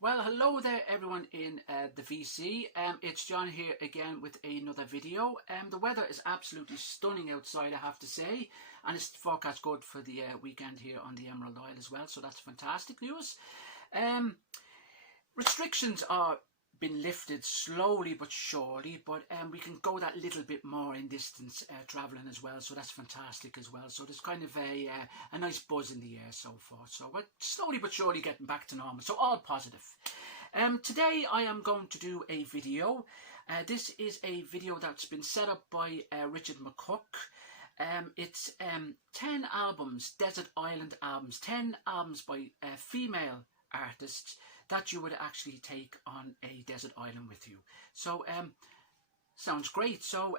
Well, hello there everyone in the VC. It's John here again with another video. The weather is absolutely stunning outside, I have to say, and it's forecast good for the weekend here on the Emerald Isle as well, so that's fantastic news. Restrictions are been lifted slowly but surely, but we can go that little bit more in distance travelling as well, so that's fantastic as well. So there's kind of a nice buzz in the air so far, so we're slowly but surely getting back to normal, so all positive. Today I am going to do a video. This is a video that's been set up by Richard McCook. It's 10 albums, desert island albums, 10 albums by female artists that you would actually take on a desert island with you. So sounds great. So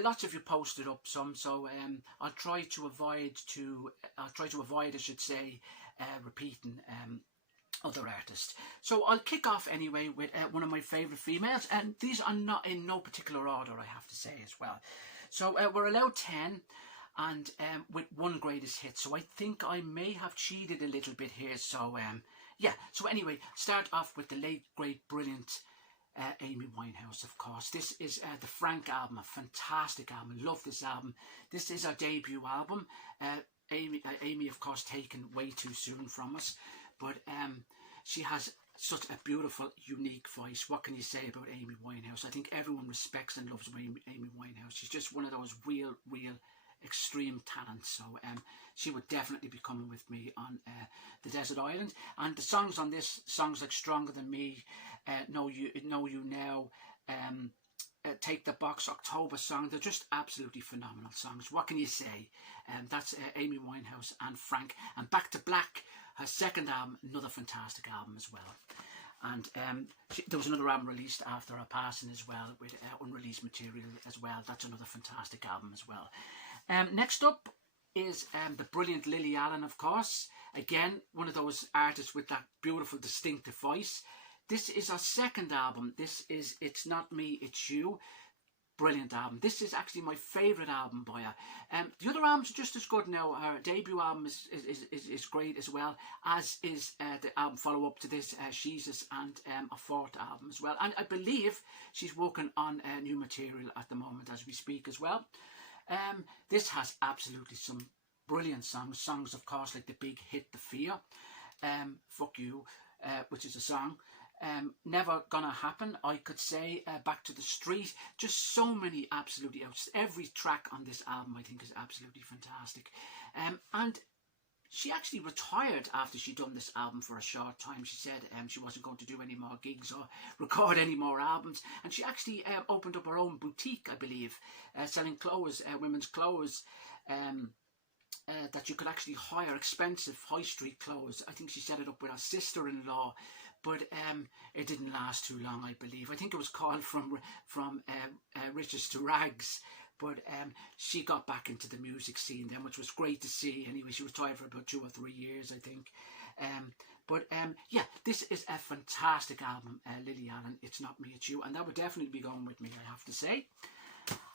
lots of you posted up some, so I'll try to avoid I should say repeating other artists. So I'll kick off anyway with one of my favourite females, and these are not in no particular order, I have to say as well. So we're allowed 10, and with one greatest hit, so I think I may have cheated a little bit here, so yeah, so anyway, start off with the late, great, brilliant Amy Winehouse, of course. This is the Frank album, a fantastic album. Love this album. This is our debut album. Amy, of course, taken way too soon from us, but she has such a beautiful, unique voice. What can you say about Amy Winehouse? I think everyone respects and loves Amy Winehouse. She's just one of those real extreme talents, so she would definitely be coming with me on the desert island. And the songs on this, songs like Stronger Than Me, Know You Now, Take the Box, October Song, they're just absolutely phenomenal songs. What can you say? That's Amy Winehouse and Frank. And Back to Black, her second album, another fantastic album as well. And there was another album released after her passing as well, with unreleased material as well. That's another fantastic album as well. Next up is the brilliant Lily Allen, of course. Again, one of those artists with that beautiful, distinctive voice. This is her second album. This is It's Not Me, It's You. Brilliant album. This is actually my favourite album by her. The other albums are just as good now. Her debut album is great as well, as is the album follow-up to this, Jesus, and a fourth album as well. And I believe she's working on new material at the moment as we speak as well. This has absolutely some brilliant songs, of course, like the big hit The Fear, Fuck You, which is a song, Never Gonna Happen, I could say, Back to the Street. Just so many absolutely every track on this album I think is absolutely fantastic. And she actually retired after she'd done this album for a short time. She said she wasn't going to do any more gigs or record any more albums, and she actually opened up her own boutique, I believe, selling clothes, women's clothes, that you could actually hire, expensive high street clothes. I think she set it up with her sister-in-law, but it didn't last too long, I believe. I think it was called From Riches to Rags. But she got back into the music scene then, which was great to see. Anyway, she retired for about 2 or 3 years, I think. Yeah, this is a fantastic album, Lily Allen, It's Not Me, It's You. And that would definitely be going with me, I have to say.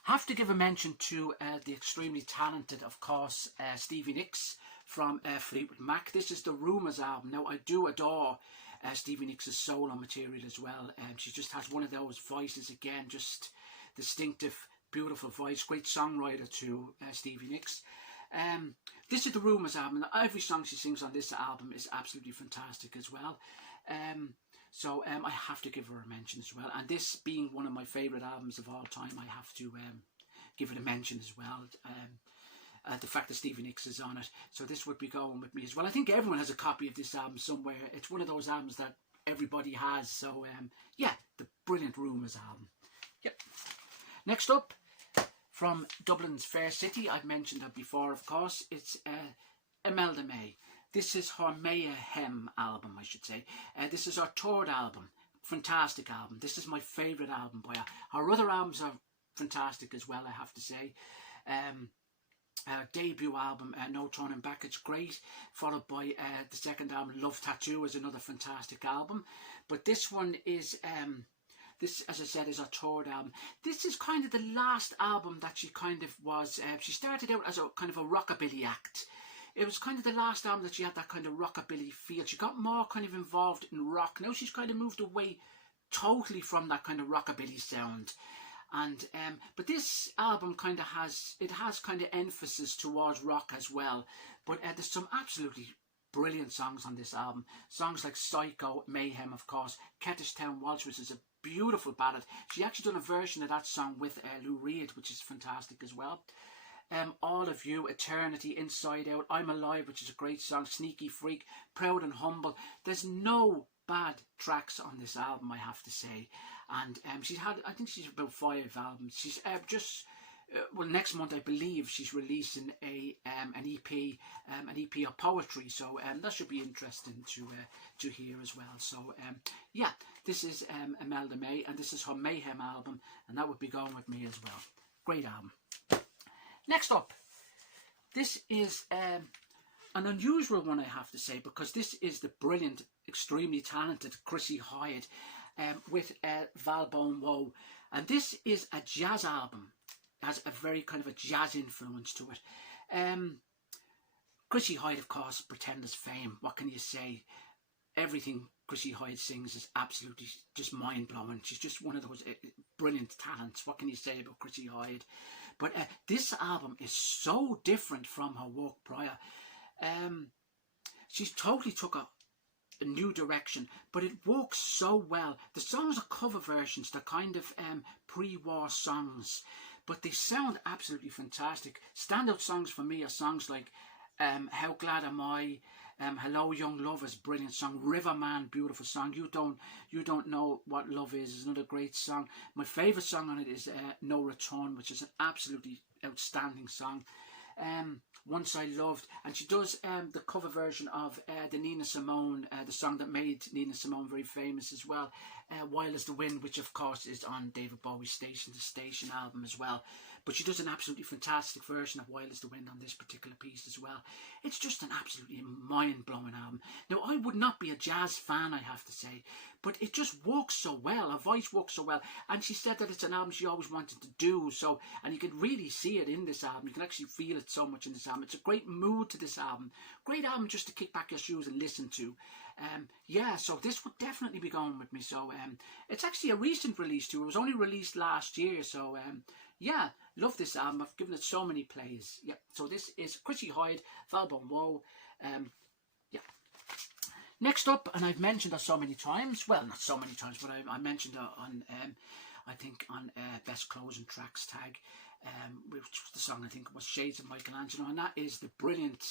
Have to give a mention to the extremely talented, of course, Stevie Nicks from Fleetwood Mac. This is the Rumours album. Now, I do adore Stevie Nicks' solo material as well. She just has one of those voices, again, just distinctive, beautiful voice, great songwriter too, Stevie Nicks. This is the Rumours album. Every song she sings on this album is absolutely fantastic as well. So I have to give her a mention as well. And this being one of my favourite albums of all time, I have to give it a mention as well. The fact that Stevie Nicks is on it. So this would be going with me as well. I think everyone has a copy of this album somewhere. It's one of those albums that everybody has. So yeah, the brilliant Rumours album. Yep. Next up, from Dublin's Fair City, I've mentioned her before, of course, it's Imelda May. This is her Mayhem album, I should say. This is her third album. Fantastic album. This is my favourite album by her. Her other albums are fantastic as well, I have to say. Her debut album, No Turning Back, it's great. Followed by the second album, Love Tattoo, is another fantastic album. But this one is... This, as I said, is her third album. This is kind of the last album that she kind of was... she started out as a kind of a rockabilly act. it was kind of the last album that she had that kind of rockabilly feel. She got more kind of involved in rock. Now she's kind of moved away totally from that kind of rockabilly sound. And but this album kind of has kind of emphasis towards rock as well. But there's some absolutely brilliant songs on this album. Songs like Psycho, Mayhem, of course, Kentish Town Waltz, which is a beautiful ballad. She actually done a version of that song with Lou Reed, which is fantastic as well. All of You, Eternity, Inside Out, I'm Alive, which is a great song, Sneaky Freak, Proud and Humble. There's no bad tracks on this album, I have to say. And she's had, I think she's about 5 albums. She's well, next month I believe she's releasing an EP of poetry, so that should be interesting to hear as well. So yeah, this is Imelda May, and this is her Mayhem album, and that would be Going With Me as well. Great album. Next up, this is an unusual one, I have to say, because this is the brilliant, extremely talented Chrissy Hyatt with Valbone Woe, and this is a jazz album. Has a very kind of a jazz influence to it. Chrissy Hyatt, of course, Pretenders fame. What can you say? Everything Chrissy Hyatt sings is absolutely just mind-blowing. She's just one of those brilliant talents. What can you say about Chrissy Hyatt? But this album is so different from her work prior. She's totally took a new direction, but it works so well. The songs are cover versions. They're kind of pre-war songs, but they sound absolutely fantastic. Standout songs for me are songs like How Glad Am I, Hello Young Lovers, brilliant song. Riverman, beautiful song. You Don't Know What Love Is another great song. My favourite song on it is No Return, which is an absolutely outstanding song. Once I Loved, and she does the cover version of the Nina Simone, the song that made Nina Simone very famous as well, Wild as the Wind, which of course is on David Bowie's Station to Station album as well. But she does an absolutely fantastic version of Wild as the Wind on this particular piece as well. It's just an absolutely mind-blowing album. Now, I would not be a jazz fan, I have to say, but it just works so well. Her voice works so well. And she said that it's an album she always wanted to do. So, and you can really see it in this album. You can actually feel it so much in this album. It's a great mood to this album. Great album just to kick back your shoes and listen to. Yeah, so this would definitely be Going With Me. So it's actually a recent release too. It was only released last year. So yeah, love this album. I've given it so many plays. Yeah, so this is Chrissy Hyatt, Valbone Woe. Yeah. Next up, and I've mentioned her so many times. Well, not so many times, but I mentioned her on, I think, on Best Closing Tracks tag, which was the song, I think, was Shades of Michelangelo, and that is the brilliant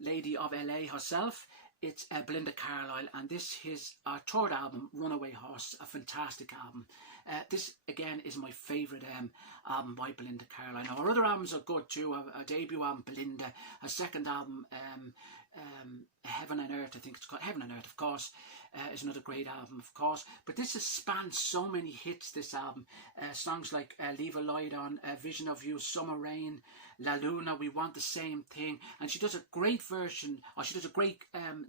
lady of LA herself. It's Belinda Carlisle, and this is our third album, Runaway Horse, a fantastic album. This, again, is my favourite album by Belinda Carlisle. Now, her other albums are good too. Her debut album, Belinda, her second album, Heaven and Earth, I think it's called Heaven and Earth, of course, is another great album, of course. But this has spanned so many hits, this album. Songs like Leave a Light On, Vision of You, Summer Rain, La Luna, We Want the Same Thing. And she does a great version, or she does a great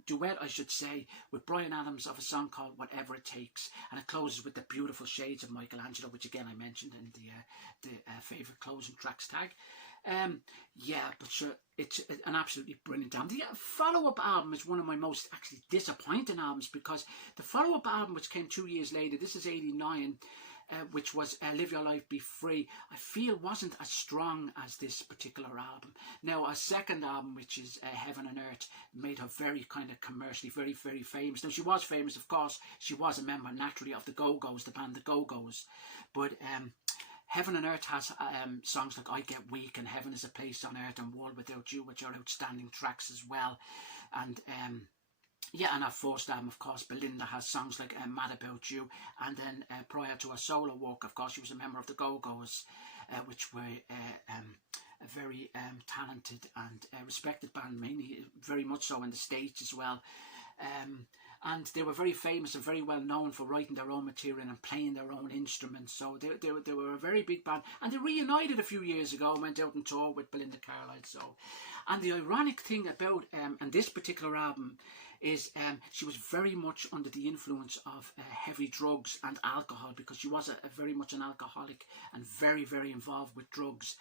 duet, I should say, with Bryan Adams of a song called Whatever It Takes. And it closes with the beautiful Shades of Michelangelo, which again I mentioned in the favourite closing tracks tag. Yeah, but sure, it's an absolutely brilliant album. The follow-up album is one of my most actually disappointing albums, because the follow-up album, which came 2 years later, this is 89, which was Live Your Life, Be Free, I feel wasn't as strong as this particular album. Now, our second album, which is Heaven and Earth, made her very kind of commercially, very, very famous. Now, she was famous, of course. She was a member, naturally, of the Go-Go's, the band the Go-Go's. But Heaven and Earth has songs like I Get Weak and Heaven Is a Place on Earth and World Without You, which are outstanding tracks as well. And yeah, and our first album, of course, Belinda has songs like Mad About You. And then prior to her solo work, of course, she was a member of the Go-Go's, which were a very talented and respected band, mainly very much so in the States as well. And they were very famous and very well known for writing their own material and playing their own instruments. So they were a very big band. And they reunited a few years ago and went out on tour with Belinda Carlisle. So, and the ironic thing about and this particular album is she was very much under the influence of heavy drugs and alcohol, because she was a very much an alcoholic and very, very involved with drugs.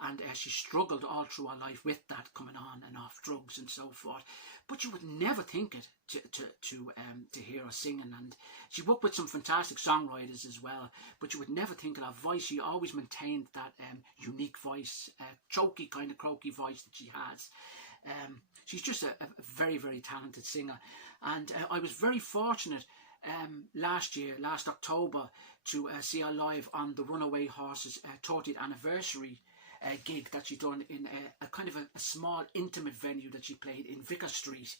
and she struggled all through her life with that, coming on and off drugs and so forth. But you would never think it to hear her singing, and she worked with some fantastic songwriters as well. But you would never think of her voice. She always maintained that unique voice, choky kind of croaky voice that she has. She's just a very, very talented singer, and I was very fortunate last October, to see her live on the Runaway Horses 30th anniversary gig that she done in a kind of a small intimate venue that she played in Vicar Street.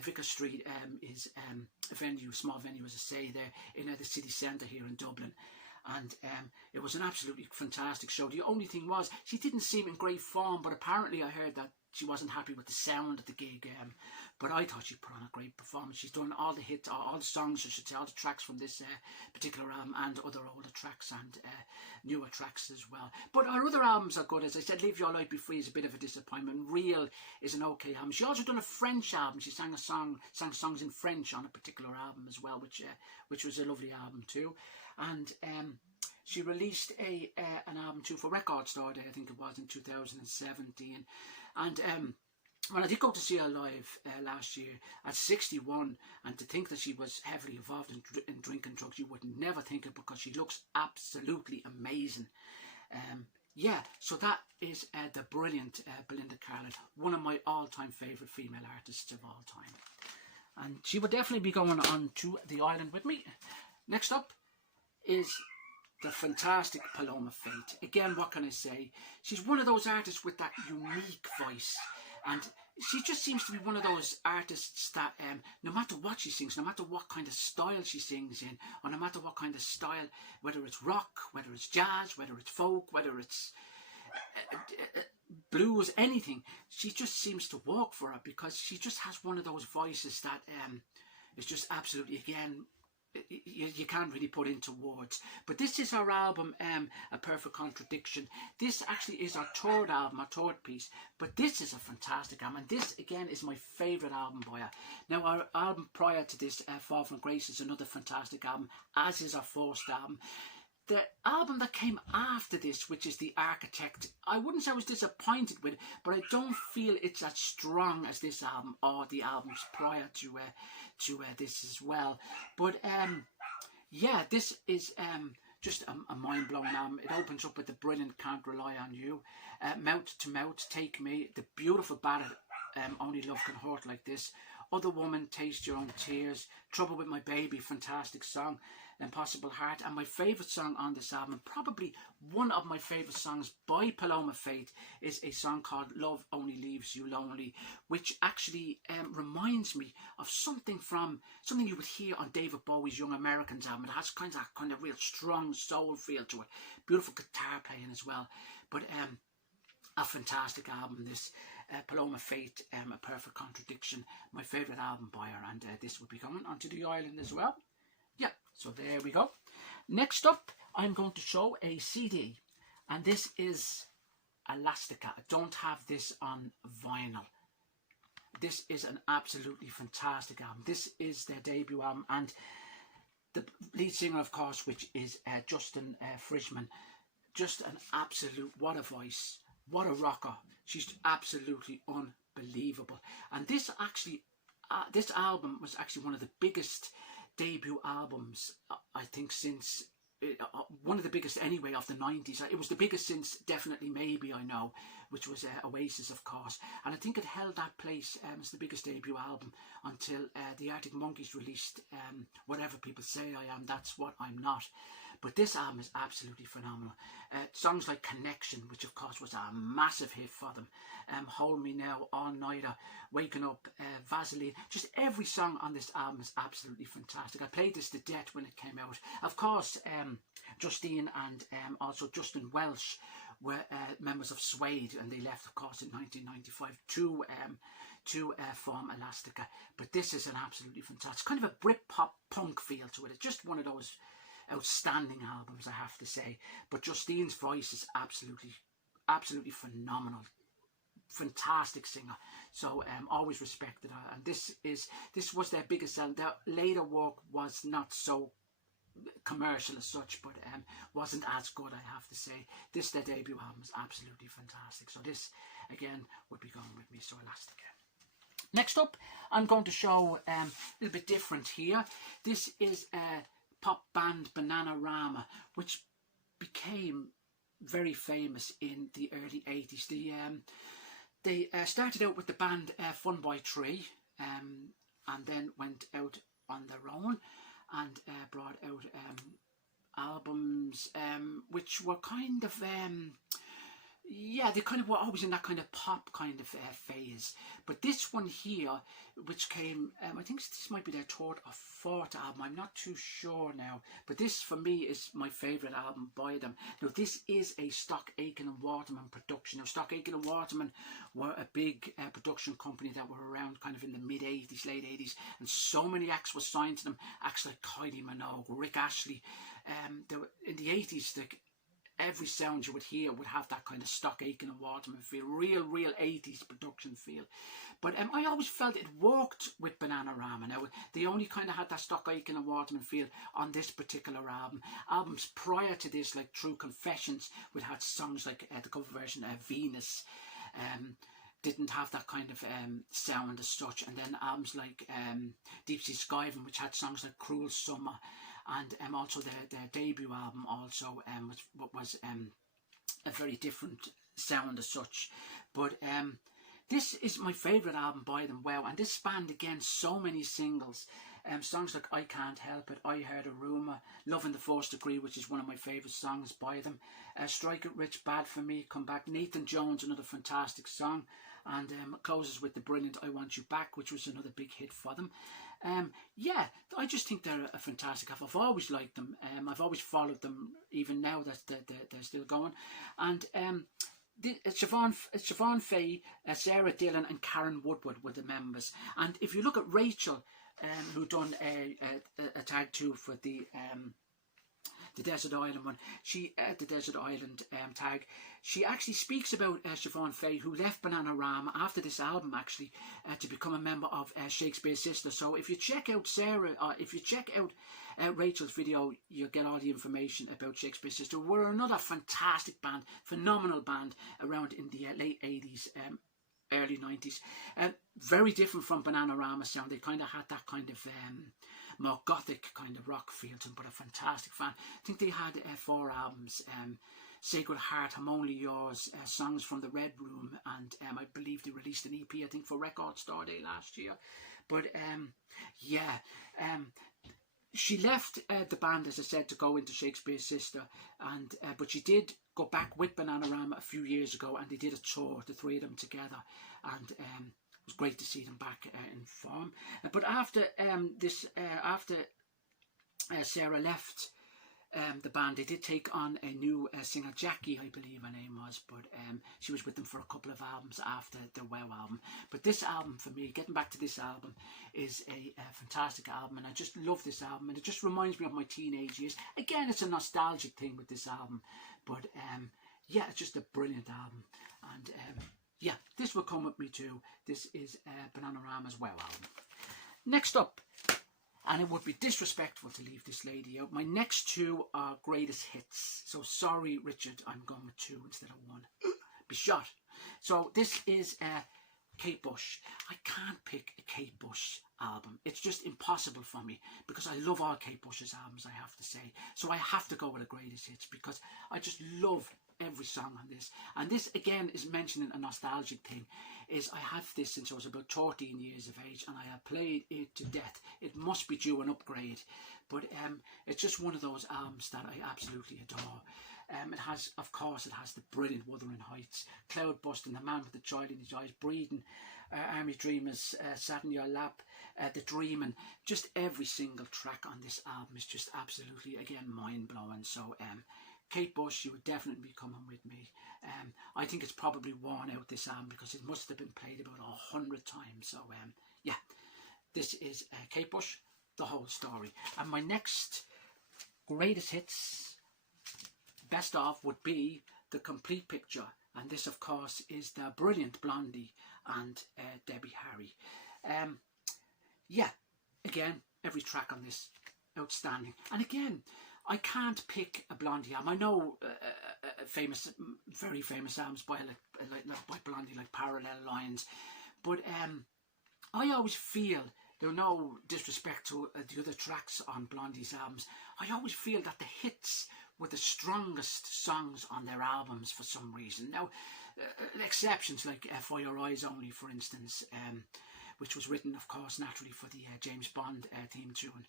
Vicar Street is a venue, a small venue, as I say, there in the city centre here in Dublin. And it was an absolutely fantastic show. The only thing was, she didn't seem in great form, but apparently I heard that she wasn't happy with the sound of the gig. But I thought she put on a great performance. She's done all the hits, all the songs, I should say, all the tracks from this particular album, and other older tracks and newer tracks as well. But her other albums are good. As I said, Leave Your Light Be Free is a bit of a disappointment. Real is an okay album. She also done a French album. She sang songs in French on a particular album as well, which was a lovely album too. And she released an album too for Record Store Day, I think it was, in 2017. And when I did go to see her live last year at 61, and to think that she was heavily involved in drinking drugs, you would never think it, because she looks absolutely amazing. Yeah, so that is the brilliant Belinda Carlisle, one of my all-time favourite female artists of all time. And she would definitely be going on to the island with me. Next up is the fantastic Paloma Faith. Again, what can I say? She's one of those artists with that unique voice, and she just seems to be one of those artists that no matter what she sings, no matter what kind of style she sings in, or no matter what kind of style, whether it's rock, whether it's jazz, whether it's folk, whether it's blues, anything, she just seems to work for her, because she just has one of those voices that is just absolutely, again, you can't really put into words. But this is her album, A Perfect Contradiction. This actually is our third album, our third piece, but this is a fantastic album, and this again is my favourite album by her. Now, our album prior to this, Fall from Grace, is another fantastic album, as is our first album. The album that came after this, which is The Architect, I wouldn't say I was disappointed with it, but I don't feel it's as strong as this album or the albums prior to this as well. But yeah, this is just a mind-blowing album. It opens up with the brilliant Can't Rely on You, Mouth to Mouth, Take Me, the beautiful ballad Only Love Can Hurt Like This, Other Woman, Taste Your Own Tears, Trouble With My Baby, fantastic song, Impossible Heart. And my favourite song on this album, probably one of my favourite songs by Paloma Faith, is a song called Love Only Leaves You Lonely, which actually reminds me of something you would hear on David Bowie's Young Americans album. It has kind of real strong soul feel to it, beautiful guitar playing as well. But a fantastic album, this Paloma Faith, A Perfect Contradiction, my favourite album by her, and this will be coming onto the island as well. Yeah, so there we go. Next up, I'm going to show a CD, and this is Elastica. I don't have this on vinyl. This is an absolutely fantastic album. This is their debut album, and the lead singer, of course, which is Justin Frischman, just an absolute, what a voice, what a rocker. She's absolutely unbelievable. And this actually, this album was actually one of the biggest debut albums, I think, since one of the biggest anyway of the 90s. It was the biggest since Definitely Maybe, I know, which was Oasis, of course, and I think it held that place as the biggest debut album until the Arctic Monkeys released Whatever People Say I Am, That's What I'm Not. But this album is absolutely phenomenal. Songs like Connection, which of course was a massive hit for them, Hold Me Now, All Nighter, Waking Up, Vaseline, just every song on this album is absolutely fantastic. I played this to death when it came out. Of course, Justine and also Justin Welsh were members of Suede, and they left, of course, in 1995 to form Elastica. But this is an absolutely fantastic, kind of a Britpop punk feel to it. It's just one of those outstanding albums, I have to say. But Justine's voice is absolutely phenomenal. Fantastic singer. So always respected her. And this was their biggest sell. Their later work was not so commercial as such, but wasn't as good, I have to say. Their debut album is absolutely fantastic. So this, again, would be going with me, so Elastica. Next up, I'm going to show a little bit different here. This is a pop band, Bananarama, which became very famous in the early 80s. They started out with the band Fun by Tree, and then went out on their own and brought out albums which were kind of yeah, they kind of were always in that kind of pop kind of phase. But this one here, which came, I think this might be their third or fourth album, I'm not too sure now. But this, for me, is my favourite album by them. Now, this is a Stock Aitken and Waterman production. Now, Stock Aitken and Waterman were a big production company that were around kind of in the mid-80s, late 80s. And so many acts were signed to them. Acts like Kylie Minogue, Rick Astley. They were, in the 80s, every sound you would hear would have that kind of Stock Aitken and Waterman feel, real 80s production feel. But I always felt it worked with Bananarama. Now, they only kind of had that Stock Aitken and Waterman feel on this particular album. Albums prior to this, like True Confessions, would have songs like the cover version of Venus, didn't have that kind of sound as such. And then albums like Deep Sea Skiving, which had songs like Cruel Summer, and also their debut album also was a very different sound as such. But this is my favourite album by them. Wow. And this spanned again so many singles. Songs like I Can't Help It, I Heard a Rumour, Love in the First Degree, which is one of my favourite songs by them. Strike It Rich, Bad For Me, Come Back. Nathan Jones, another fantastic song. And closes with the brilliant I Want You Back, which was another big hit for them. Yeah, I just think they're a fantastic. I've always liked them. I've always followed them, even now that they're still going. And Siobhan Fay, Sarah Dillon and Karen Woodward were the members. And if you look at Rachel, who done a tag too for the Desert Island one, the Desert Island tag, she actually speaks about Siobhan Fay, who left Bananarama after this album actually to become a member of Shakespears Sister. So if you check out if you check out Rachel's video, you'll get all the information about Shakespears Sister. We're another fantastic band, phenomenal band around in the late 80s, early 90s. Very different from Bananarama sound. They kind of had that kind of more gothic kind of rock feel to them, but a fantastic fan. I think they had 4 albums. Sacred Heart, I'm Only Yours, Songs from the Red Room, and I believe they released an EP, I think, for Record Store Day last year. But yeah, she left the band, as I said, to go into Shakespears Sister, and but she did go back with Bananarama a few years ago, and they did a tour, the three of them together, and it was great to see them back in form. But after Sarah left the band, they did take on a new singer, Jackie, I believe her name was, but she was with them for a couple of albums after the Wow album. But this album, for me, getting back to this album, is a fantastic album, and I just love this album, and it just reminds me of my teenage years. Again, it's a nostalgic thing with this album, but yeah, it's just a brilliant album, and yeah, this will come with me too. This is Bananarama's Wow album. Next up, and it would be disrespectful to leave this lady out, my next 2 are greatest hits. So sorry, Richard, I'm going with 2 instead of 1. Be shot. So this is Kate Bush. I can't pick a Kate Bush album. It's just impossible for me, because I love all Kate Bush's albums, I have to say. So I have to go with the greatest hits, because I just love every song on this. And this, again, is mentioning a nostalgic thing. Is I have this since I was about 13 years of age, and I have played it to death. It must be due an upgrade, but it's just one of those albums that I absolutely adore. It has, of course, it has the brilliant Wuthering Heights, Cloudbusting, The Man with the Child in His Eyes, Breathing, Army Dreamers, Sat in Your Lap, The Dreamin'. Just every single track on this album is just absolutely, again, mind-blowing. So Kate Bush, you would definitely be coming with me. I think it's probably worn out, this album, because it must have been played about 100 times. So yeah, this is Kate Bush, The Whole Story. And my next greatest hits, best of, would be The Complete Picture. And this, of course, is the brilliant Blondie and Debbie Harry. Yeah, again, every track on this outstanding. And again, I can't pick a Blondie album. I know famous, very famous albums by by Blondie, like Parallel Lines, but I always feel, there's no disrespect to the other tracks on Blondie's albums, I always feel that the hits were the strongest songs on their albums for some reason. Now, exceptions like For Your Eyes Only, for instance, which was written, of course, naturally for the James Bond theme tune,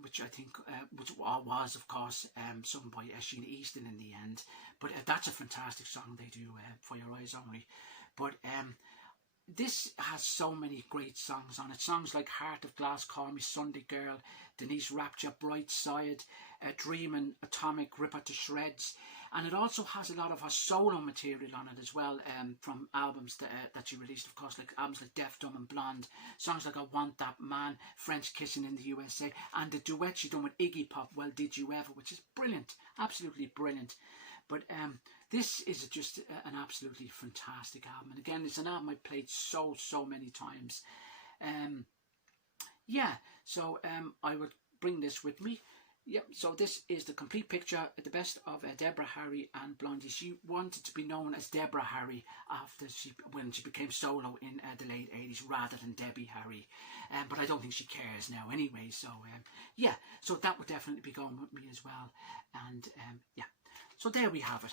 which I think was, of course, sung by Sheena Easton in the end. But that's a fantastic song they do, For Your Eyes Only. But this has so many great songs on it. Songs like Heart of Glass, Call Me Sunday Girl, Denise Rapture, Bright Side, Dreamin', Atomic, Rip Her to Shreds. And it also has a lot of her solo material on it as well, from albums that she released, of course, like albums like Deaf, Dumb and Blonde, songs like I Want That Man, French Kissing in the USA, and the duet she done with Iggy Pop, Well Did You Ever, which is brilliant, absolutely brilliant. But this is just an absolutely fantastic album. And again, it's an album I played so many times. Yeah, so I would bring this with me. Yep, so this is the complete picture, the best of Deborah Harry and Blondie. She wanted to be known as Deborah Harry when she became solo in the late 80s, rather than Debbie Harry. But I don't think she cares now anyway. So yeah, so that would definitely be going with me as well. And yeah, so there we have it.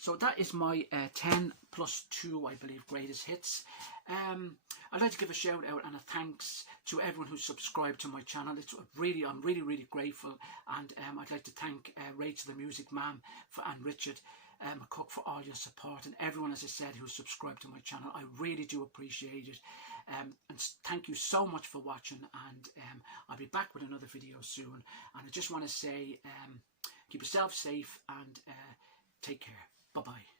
So that is my 10 plus 2, I believe, greatest hits. I'd like to give a shout out and a thanks to everyone who's subscribed to my channel. I'm really grateful, and I'd like to thank Rachel the Music Man and Richard McCook for all your support, and everyone, as I said, who's subscribed to my channel. I really do appreciate it, and thank you so much for watching, and I'll be back with another video soon. And I just want to say, keep yourself safe and take care. Bye-bye.